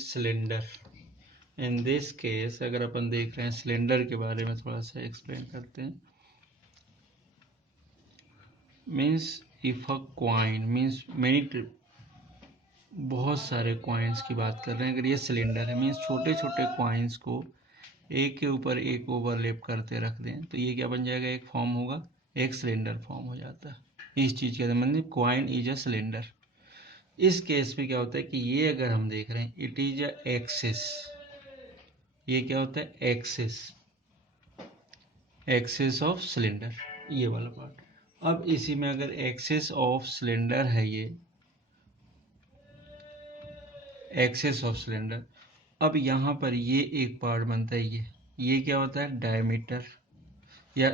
Is cylinder. In this case अगर अपन देख रहे हैं सिलेंडर के बारे में थोड़ा सा एक्सप्लेन करते हैं। Means if a coin means many, बहुत सारे क्वाइंस की बात कर रहे हैं। अगर ये सिलेंडर है मीन्स छोटे छोटे क्वाइंस को एक के ऊपर एक ओवरलैप करते रख दें तो ये क्या बन जाएगा, एक फॉर्म होगा, एक सिलेंडर फॉर्म हो जाता है। इस चीज के मतलब क्वाइन इज अ सिलेंडर। इस केस में क्या होता है कि ये अगर हम देख रहे हैं इट इज अ एक्सिस, ये क्या होता है एक्सिस, एक्सिस ऑफ सिलेंडर, ये वाला पार्ट। अब इसी में अगर एक्सिस ऑफ सिलेंडर है, ये एक्सिस ऑफ सिलेंडर, अब यहाँ पर ये एक पार्ट बनता है, ये क्या होता है डायमीटर या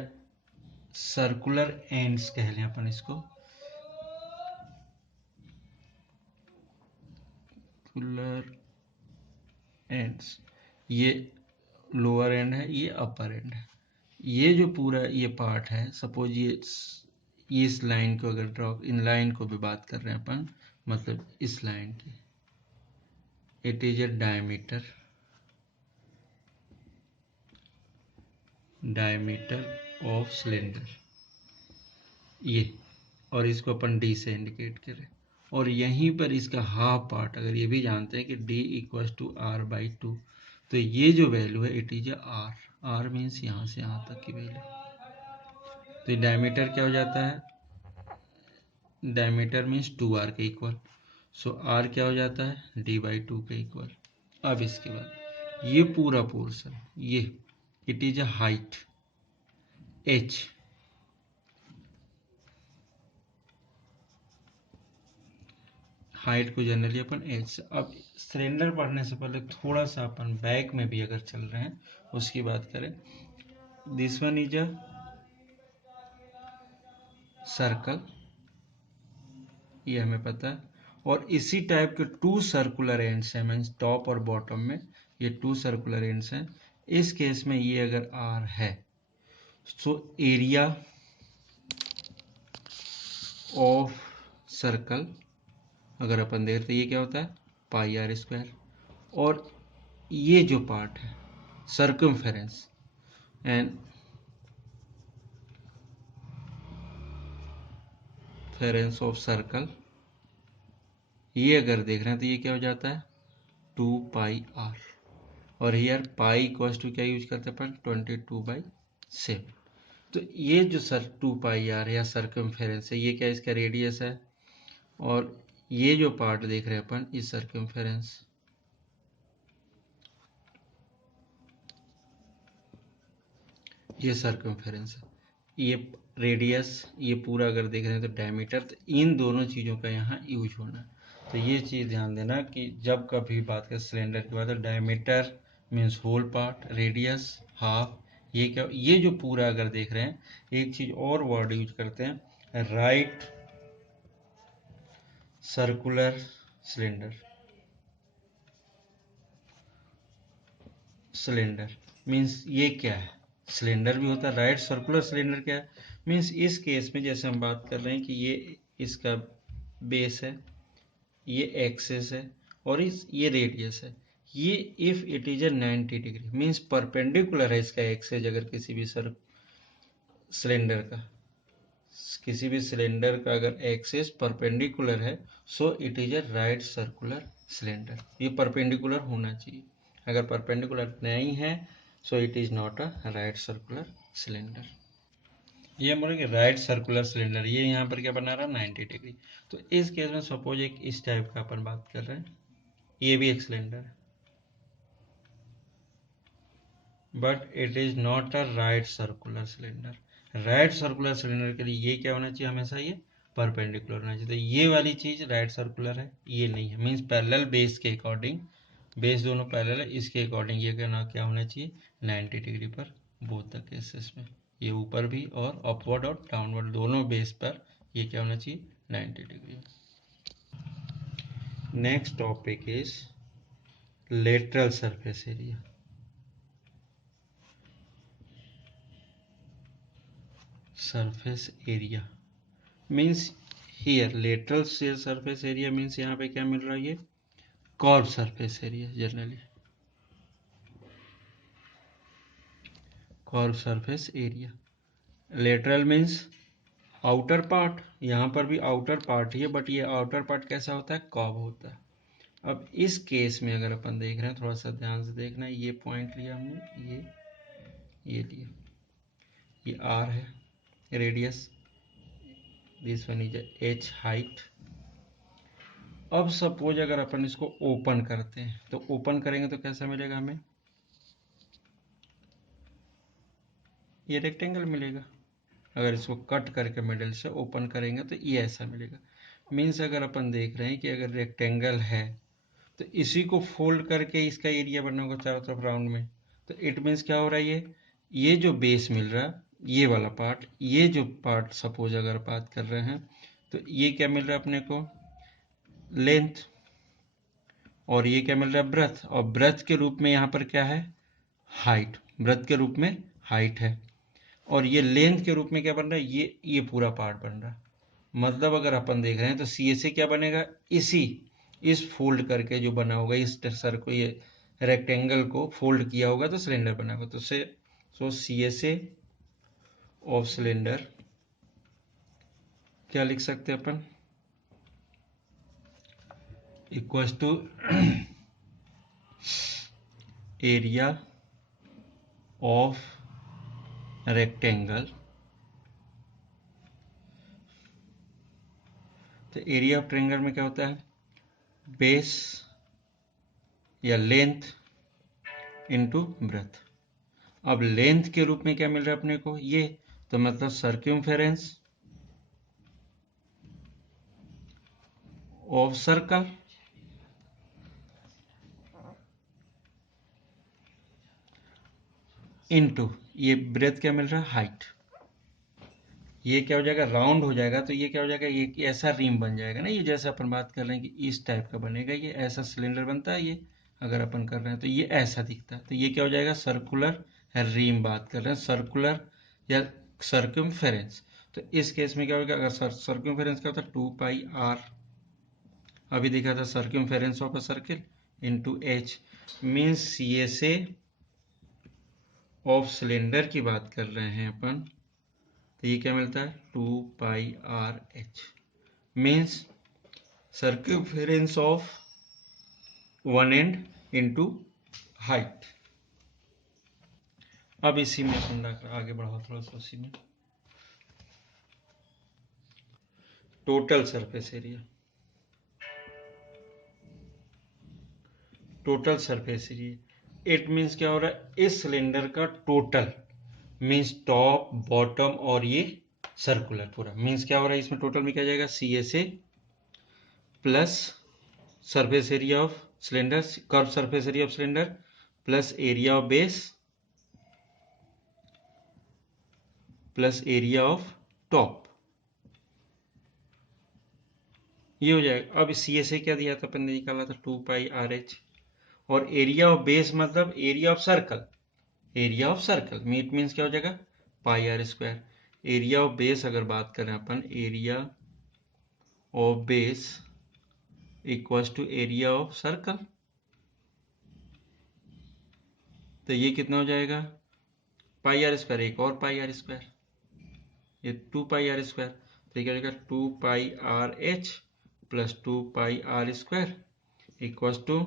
सर्कुलर एंड्स कह लें अपन इसको, सर्कुलर एंड्स। ये लोअर एंड है, ये अपर एंड है। ये जो पूरा ये पार्ट है, सपोज ये इस लाइन को अगर ड्रॉ, इन लाइन को भी बात कर रहे हैं अपन, मतलब इस लाइन की, it is a diameter, diameter of cylinder ये, और इसको अपन डी से इंडिकेट करें। और यहीं पर इसका हाफ पार्ट अगर ये भी जानते हैं कि d equal to r by 2, तो ये जो वैल्यू है it is r. R means यहाँ से यहाँ तक की वैल्यू। तो ये डायमीटर क्या हो जाता है, डायमीटर मीन्स 2r के इक्वल। सो r क्या हो जाता है d बाई 2 के इक्वल। अब इसके बाद ये पूरा पोर्शन, ये it is a height h, height को जनरली अपन h। अब सिलेंडर पढ़ने से पहले थोड़ा सा अपन बैक में भी अगर चल रहे हैं उसकी बात करें, this one is a circle, ये हमें पता है। और इसी टाइप के टू सर्कुलर एंड्स हैं, मीन्स टॉप और बॉटम में ये टू सर्कुलर एंड्स हैं। इस केस में ये अगर r है, सो एरिया ऑफ सर्कल अगर अपन देखते हैं ये क्या होता है पाई आर स्क्वायर। और ये जो पार्ट है सर्कमफेरेंस एंड फेरेंस ऑफ सर्कल, ये अगर देख रहे हैं तो ये क्या हो जाता है 2 पाई आर। और हियर पाई इक्वल्स टू क्या यूज करते हैं अपन 22/7। तो ये जो सर 2 पाई आर या सर्कमफेरेंस है, ये क्या इसका रेडियस है। और ये जो पार्ट देख रहे हैं अपन इस सर्कमफेरेंस, ये सर्कमफेरेंस है, ये रेडियस, ये पूरा अगर देख रहे हैं तो डायमीटर। तो इन दोनों चीज़ों का यहाँ यूज होना है। तो ये चीज़ ध्यान देना कि जब कभी बात करें सिलेंडर की बात, तो diameter means whole part, radius half, ये क्या, ये जो पूरा अगर देख रहे हैं, एक चीज़ और वर्ड यूज करते हैं right circular cylinder, cylinder means ये क्या है, सिलेंडर भी होता है, राइट सर्कुलर सिलेंडर क्या है मीन्स इस केस में जैसे हम बात कर रहे हैं कि ये इसका बेस है, ये एक्सिस है और ये रेडियस है। ये if it is a 90 degree means perpendicular है इसका एक्सिस, अगर किसी भी सिलेंडर का, किसी भी सिलेंडर का अगर एक्सिस परपेंडिकुलर है, so it is a right circular cylinder. ये परपेंडिकुलर होना चाहिए, अगर परपेंडिकुलर नहीं है so it is not a right circular cylinder. ये हम बोलेंगे राइट सर्कुलर सिलेंडर, ये यहाँ पर क्या बना रहा है 90 डिग्री। तो इस केस में सपोज एक इस टाइप का अपन बात कर रहे हैं, ये भी एक सिलेंडर है, but it is not a right circular cylinder. Right circular cylinder के लिए ये क्या होना चाहिए, हमेशा ये परपेंडिकुलर होना चाहिए। तो ये वाली चीज राइट सर्कुलर है, ये नहीं है, मीन्स पैरेलल बेस के अकॉर्डिंग, बेस दोनों पैरेलल है, इसके अकॉर्डिंग ये क्या होना चाहिए 90 डिग्री पर बोथ द केसेस में, ये ऊपर भी और अपवर्ड और डाउनवर्ड दोनों बेस पर ये क्या होना चाहिए 90 degree. Next topic is lateral surface area. Surface area means here lateral surface area means यहाँ पे क्या मिल रहा है, ये curve surface area, generally curve surface area. Lateral means outer part, यहाँ पर भी आउटर पार्ट ही है, बट ये आउटर पार्ट कैसा होता है, कर्व होता है। अब इस केस में अगर अपन देख रहे हैं, थोड़ा सा ध्यान से देखना है, ये पॉइंट लिया हमने, ये लिया, ये आर है radius, this one is H height. अब सपोज अगर अपन इसको ओपन करते हैं, तो ओपन करेंगे तो कैसा मिलेगा हमें, ये रेक्टेंगल मिलेगा। अगर इसको कट करके मिडिल से ओपन करेंगे तो ये ऐसा मिलेगा। मीन्स अगर अपन देख रहे हैं कि अगर रेक्टेंगल है तो इसी को फोल्ड करके इसका एरिया बनना होगा चारों तरफ राउंड में। तो इट मीन्स क्या हो रहा है, ये जो बेस मिल रहा है, ये वाला पार्ट, ये जो पार्ट सपोज अगर बात कर रहे हैं, तो ये क्या मिल रहा है अपने को, लेंथ, और ये क्या मिल रहा है, ब्रेथ, और ब्रेथ के रूप में यहाँ पर क्या है, हाइट, ब्रेथ के रूप में हाइट है, और ये लेंथ के रूप में क्या बन रहा है, ये पूरा पार्ट बन रहा है। मतलब अगर अपन देख रहे हैं तो सी से क्या बनेगा, इस फोल्ड करके जो बना होगा, इस सर को, ये रेक्टेंगल को फोल्ड किया होगा तो सिलेंडर बना होगा। तो सो सी ऑफ सिलेंडर क्या लिख सकते हैं अपन, equals to area of rectangle. तो एरिया ऑफ ट्रायंगल में क्या होता है, बेस या लेंथ इनटू ब्रेथ। अब लेंथ के रूप में क्या मिल रहा है अपने को, ये, तो मतलब सर्क्यूमफेरेंस ऑफ सर्कल इनटू ये ब्रेथ क्या मिल रहा है, हाइट। ये क्या हो जाएगा, राउंड हो जाएगा, तो ये क्या हो जाएगा, ये ऐसा रिम बन जाएगा ना, ये जैसे अपन बात कर रहे हैं कि इस टाइप का बनेगा, ये ऐसा सिलेंडर बनता है, ये अगर अपन कर रहे हैं तो ये ऐसा दिखता है, तो ये क्या हो जाएगा, सर्कुलर रिम बात कर रहे हैं, सर्कुलर या सर्कमफेरेंस। तो इस केस में क्या होगा, अगर सर्कमफेरेंस क्या होता है, 2πr, अभी देखा था circumference of a circle into h. Means c से ऑफ सिलेंडर की बात कर रहे हैं अपन, तो ये क्या मिलता है, 2πrh। Means circumference of one and into height. अब इसी में अपन आगे बढ़ाओ थोड़ा सा, उसी में total surface area, total surface area it means क्या हो रहा है, इस सिलेंडर का टोटल, मीन्स टॉप बॉटम और ये सर्कुलर पूरा, मीन्स क्या हो रहा है, इसमें टोटल में क्या जाएगा, C S A plus surface area of cylinder, curve surface area of cylinder plus area of base plus area of top, ये हो जाएगा। अब सी एस ए क्या दिया था अपन ने, निकाला था 2πrh, और एरिया ऑफ बेस मतलब area of circle, area of circle meet means क्या हो जाएगा, πr²। एरिया ऑफ बेस अगर बात करें अपन, area of base equals to area of circle, तो ये कितना हो जाएगा, πr², एक और πr², ये 2πr², तो क्या हो जाएगा, 2πrh plus 2πr² equals to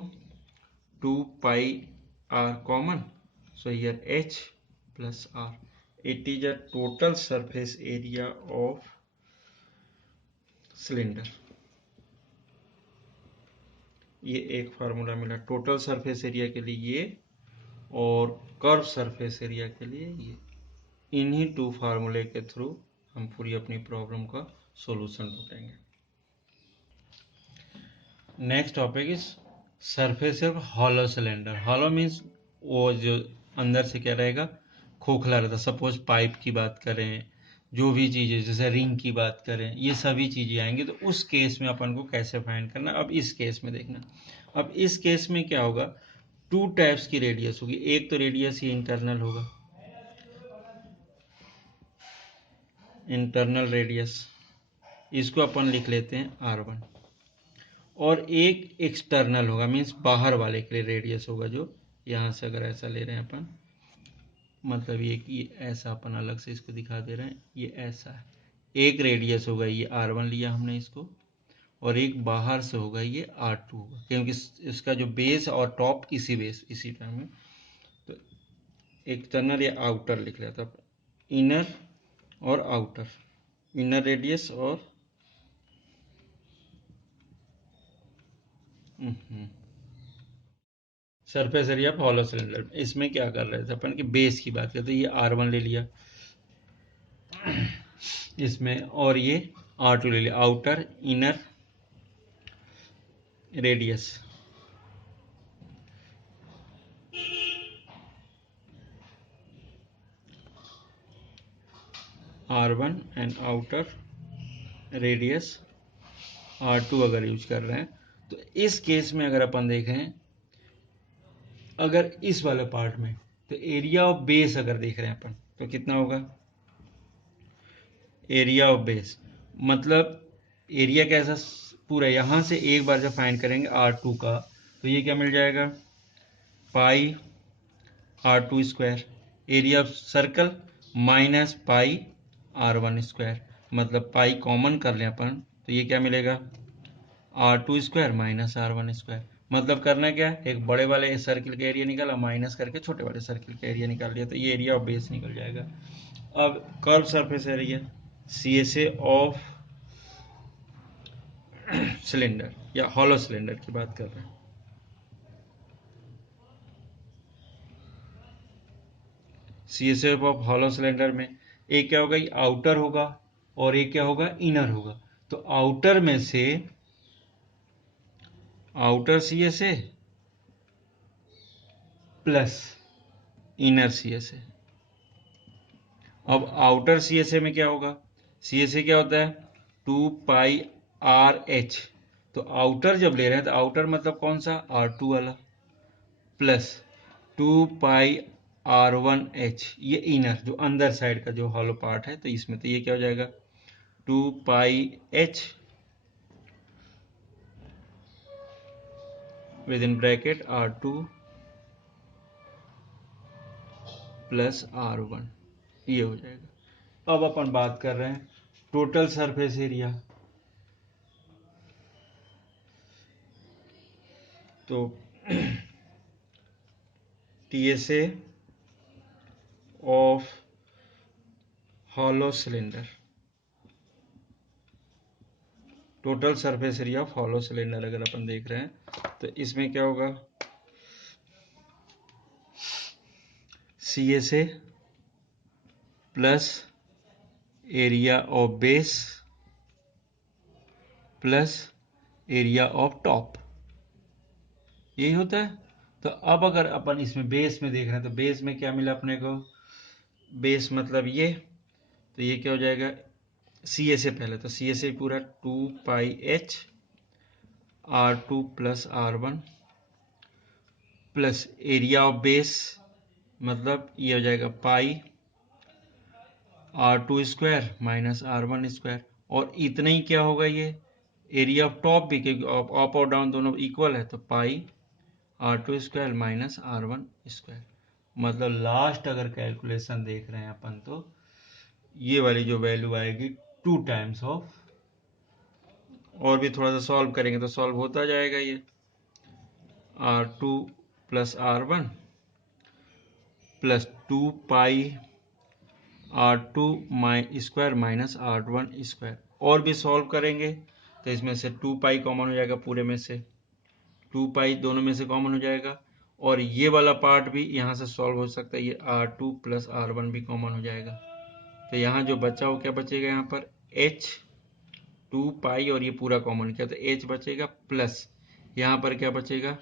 2πr common, so here h plus r, it is a total surface area of cylinder। ये एक फार्मूला मिला टोटल सरफेस एरिया के लिए, ये और कर्व सरफेस एरिया के लिए ये। इन्हीं टू फार्मूले के थ्रू हम पूरी अपनी प्रॉब्लम का सॉल्यूशन ढूंढेंगे। Next topic is surface of hollow cylinder. Hollow means वो जो अंदर से क्या रहेगा, खोखला रहता। सपोज पाइप की बात करें, जो भी चीज़ें जैसे रिंग की बात करें, ये सभी चीज़ें आएंगी, तो उस केस में अपन को कैसे फाइंड करना। अब इस केस में देखना, अब इस केस में क्या होगा, टू टाइप्स की रेडियस होगी। एक तो रेडियस ये इंटरनल होगा, इंटरनल रेडियस, इसको अपन लिख लेते हैं R1, और एक एक्सटर्नल होगा, मीन्स बाहर वाले के लिए रेडियस होगा, जो यहाँ से अगर ऐसा ले रहे हैं अपन, मतलब ये ऐसा अपन अलग से इसको दिखा दे रहे हैं, ये ऐसा है, एक रेडियस होगा, ये R1 लिया हमने इसको, और एक बाहर से होगा, ये R2 होगा, क्योंकि इसका जो बेस और टॉप इसी टाइम में, तो एक्सटर्नल या आउटर लिख लिया था, इनर और आउटर, इनर रेडियस और surface area of hollow cylinder. इसमें क्या कर रहे थे अपन कि बेस की बात करते, ये R1 ले लिया इसमें, और ये R2 ले लिया, outer inner radius, R1 and outer radius R2 अगर यूज कर रहे हैं, तो इस केस में अगर अपन देखें, अगर इस वाले पार्ट में, तो एरिया ऑफ बेस अगर देख रहे हैं अपन, तो कितना होगा, एरिया ऑफ बेस, मतलब एरिया कैसा पूरा, यहाँ से एक बार जब फाइंड करेंगे R2 का, तो ये क्या मिल जाएगा, पाई R2 square, area of circle minus pi R1 square, मतलब पाई कॉमन कर लें अपन, तो ये क्या मिलेगा, R2 square minus R1 square. मतलब करना क्या है, एक बड़े वाले सर्किल का एरिया निकाला, माइनस करके छोटे वाले सर्किल का एरिया निकाल लिया, तो ये एरिया ऑफ बेस निकल जाएगा। अब curve surface area CSA of cylinder या हॉलो सिलेंडर की बात कर रहे हैं, CSA ऑफ हॉलो सिलेंडर में एक क्या होगा, ये आउटर होगा और एक क्या होगा, इनर होगा। तो आउटर में से outer CSA plus inner CSA। अब आउटर CSA में क्या होगा, CSA क्या होता है, 2πRH। तो आउटर जब ले रहे हैं, तो आउटर मतलब कौन सा, R2 वाला, प्लस 2πR1H, ये इनर जो अंदर साइड का जो हॉलो पार्ट है, तो इसमें तो ये क्या हो जाएगा, 2πH with in bracket R2 plus R1, ये हो जाएगा। अब अपन बात कर रहे हैं टोटल सरफेस एरिया, तो TSA of hollow cylinder, total surface area of hollow cylinder अगर अपन देख रहे हैं, तो इसमें क्या होगा, CSA plus area of base plus area of top, यही होता है। तो अब अगर अपन इसमें बेस में देख रहे हैं, तो बेस में क्या मिला अपने को, बेस मतलब ये, तो ये क्या हो जाएगा, CSA पहले, तो CSA पूरा 2πH R2 plus R1 plus area of base, मतलब ये हो जाएगा पाई R2 square minus R1 square, और इतना ही क्या होगा, ये एरिया ऑफ टॉप भी, क्योंकि अप और डाउन दोनों इक्वल है, तो पाई R2 square minus R1 square. मतलब लास्ट अगर कैलकुलेशन देख रहे हैं अपन, तो ये वाली जो वैल्यू आएगी 2 टाइम्स ऑफ, और भी थोड़ा सा सॉल्व करेंगे तो सॉल्व होता जाएगा, ये R2 plus R1 plus 2π R2 square minus R1 square, और भी सॉल्व करेंगे तो इसमें से 2π कॉमन हो जाएगा, पूरे में से 2π दोनों में से कॉमन हो जाएगा, और ये वाला पार्ट भी यहाँ से सॉल्व हो सकता है, ये R2 प्लस R1 भी कॉमन हो जाएगा। तो यहाँ जो बचा वो क्या बचेगा, यहाँ पर H 2π, और ये पूरा कॉमन किया तो H बचेगा, प्लस यहाँ पर क्या बचेगा,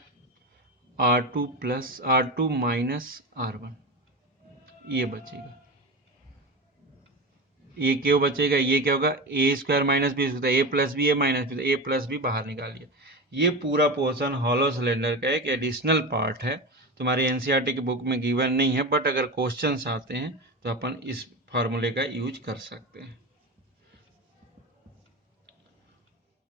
R2 plus R2 minus R1, ये बचेगा। ये क्यों बचेगा, ये क्या होगा, ए स्क्वायर माइनस बी होता है, ए प्लस बी, ए माइनस बी, तो ए प्लस बी बाहर निकाल लिया। ये पूरा पोर्शन हॉलो सिलेंडर का एक एडिशनल पार्ट है, तुम्हारी एनसीईआरटी की बुक में गिवन नहीं है, बट अगर क्वेश्चंस आते हैं तो अपन इस फार्मूले का यूज कर सकते हैं।